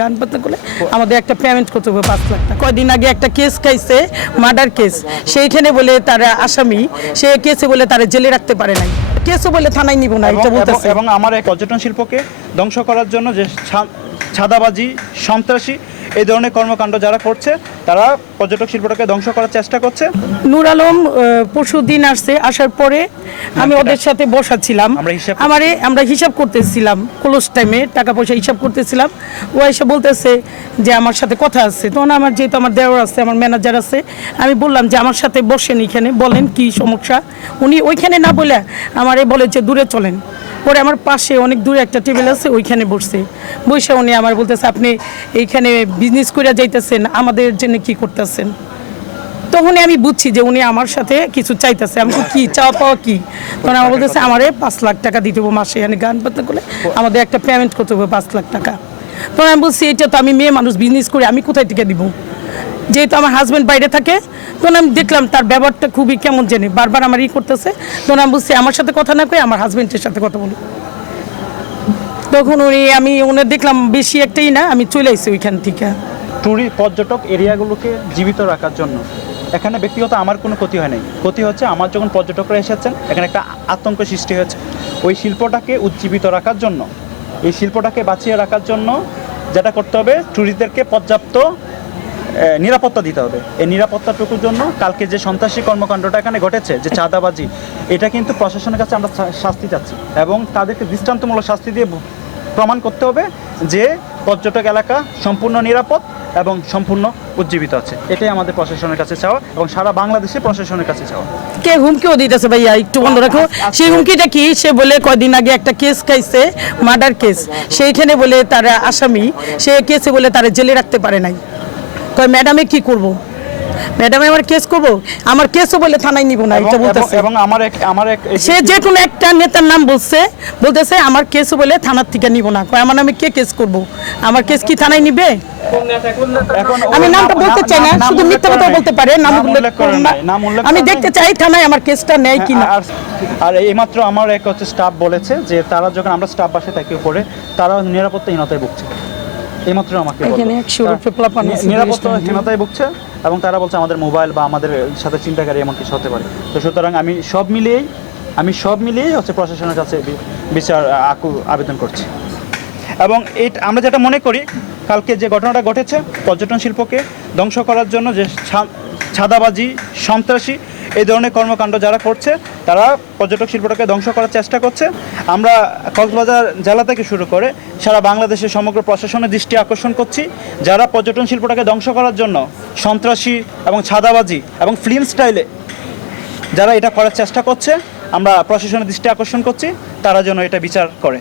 গান পাতা করে আমাদের একটা পেমেন্ট করতে হবে 5 লাখ টাকা। কয়দিন আগে একটা কেস খাইছে, মার্ডার কেস, সেইখানে বলে তারা আসামি, সে কেসে বলে তারা জেলে রাখতে পারে নাই, কেসও বলে থানায় নিব না এটা বলতেছে। এবং আমার এক পর্যটন শিল্পকে ধ্বংস করার জন্য যে ছাদাবাজি, সন্ত্রাসী এই ধরনের কর্মকাণ্ড যারা করছে তারা পর্যটক শিল্পটাকে ধ্বংস করার চেষ্টা করছে। নূর আলম পরশু দিন আসছে, আসার পরে আমি ওদের সাথে বসাচ্ছিলাম, আমরা হিসাব করতেছিলাম, ক্লোজ টাইমে টাকা পয়সা হিসাব করতেছিলাম। ও এসে বলতেছে যে আমার সাথে কথা আছে, তখন আমার যেহেতু আমার দেওয়ার আছে, আমার ম্যানেজার আছে, আমি বললাম যে আমার সাথে বসেন এখানে, বলেন কি সমস্যা। উনি ওইখানে না বলে আমারে বলে যে দূরে চলেন। পরে আমার পাশে অনেক দূরে একটা টেবিল আছে, ওইখানে বসছে, বসে উনি আমার বলতেছে আপনি এইখানে বিজনেস করে যাইতেছেন, আমাদের জন্য কি করতেছেন। তখনই আমি বুঝছি যে উনি আমার সাথে কিছু চাইতেছে। আমি কি চাওয়া পাওয়া কি, তখন আমার বলতেছে আমারে 5 লাখ টাকা দিতে হবে মাসে, মানে গান পাতা করলে আমাদের একটা পেমেন্ট করতে হবে 5 লাখ টাকা। তখন আমি বলছি এটা তো আমি মেয়ে মানুষ, বিজনেস করে আমি কোথায় থেকে দিব, যেহেতু আমার হাজব্যান্ড বাইরে থাকে। তখন আমি দেখলাম তার ব্যবহারটা খুবই কেমন জেনে বারবার আমার করতেছে। তখন আমি বুঝছি আমার সাথে কথা না কয়ে আমার হাজব্যান্ডের সাথে কথা বলি। তখন আমি ওনার দেখলাম বেশি একটাই না, আমি চলে আসছি ওইখান থেকে। পর্যটক এরিয়াগুলোকে জীবিত রাখার জন্য এখানে ব্যক্তিগত আমার কোনো ক্ষতি হয় নাই, ক্ষতি হচ্ছে আমার যখন পর্যটকরা এসেছেন এখানে একটা আতঙ্ক সৃষ্টি হয়েছে। ওই শিল্পটাকে উজ্জীবিত রাখার জন্য, এই শিল্পটাকে বাঁচিয়ে রাখার জন্য যেটা করতে হবে, ট্যুরিস্টদেরকে পর্যাপ্ত নিরাপত্তা দিতে হবে। এই নিরাপত্তাটুকুর জন্য কালকে যে সন্ত্রাসী কর্মকাণ্ডটা এখানে ঘটেছে, যে চাঁদাবাজি, এটা কিন্তু প্রশাসনের কাছে আমরা শাস্তি চাচ্ছি এবং তাদেরকে দৃষ্টান্তমূলক শাস্তি দিয়ে প্রমাণ করতে হবে যে পর্যটক এলাকা সম্পূর্ণ নিরাপদ এবং সম্পূর্ণ উজ্জীবিত আছে। এটাই আমাদের প্রশাসনের কাছে চাওয়া এবং সারা বাংলাদেশে প্রশাসনের কাছে চাওয়া। কে হুমকিও দিতেছে ভাইয়া, একটু বন্ধ রাখো। সেই হুমকিটা কি, সে বলে কয়দিন আগে একটা কেস খাইছে, মার্ডার কেস, সেইখানে বলে তারা আসামি, সে কেসে বলে তারা জেলে রাখতে পারে নাই। কয় ম্যাডামে কি করব, ম্যাডামে আমার কেস করব, আমার কেসও বলে থানায় নিব না এটা বলতেছে। এবং আমার এক সে যে কোনো একটা নেতার নাম বলতেছে আমার কেসও বলে থানার থেকে নিব না। কয় আমার নামে কে কেস করব, আমার কেস কি থানায় নিবে? আমি নামটা বলতে চাই না, শুধু মিথ্যা কথা বলতে পারে, নাম উল্লেখ করে না। আমি দেখতে চাই থানায় আমার কেসটা নেয় কিনা। আর এইমাত্র আমার এক স্টাফ বলেছে যে তারা যখন আমরা স্টাফ বাসে থাকি উপরে, তারা নিরাপত্তাহীনতায় ভুগছে। এইমাত্র আমাকে নিরাপত্তাহীনতায় ভুগছে এবং তারা বলছে আমাদের মোবাইল বা আমাদের সাথে চিন্তাকারী এমন কিছু হতে পারে। তো সুতরাং আমি সব মিলিয়েই হচ্ছে প্রশাসনের কাছে বিচার আবেদন করছি। এবং আমরা যেটা মনে করি, কালকে যে ঘটনাটা ঘটেছে পর্যটন শিল্পকে ধ্বংস করার জন্য যে ছাদাবাজি, সন্ত্রাসী এই ধরনের কর্মকাণ্ড যারা করছে তারা পর্যটক শিল্পটাকে ধ্বংস করার চেষ্টা করছে। আমরা কক্সবাজার জেলা থেকে শুরু করে সারা বাংলাদেশের সমগ্র প্রশাসনের দৃষ্টি আকর্ষণ করছি, যারা পর্যটন শিল্পটাকে ধ্বংস করার জন্য সন্ত্রাসী এবং ছাদাবাজি এবং ফিল্ম স্টাইলে যারা এটা করার চেষ্টা করছে, আমরা প্রশাসনের দৃষ্টি আকর্ষণ করছি, তারা যেন এটা বিচার করে।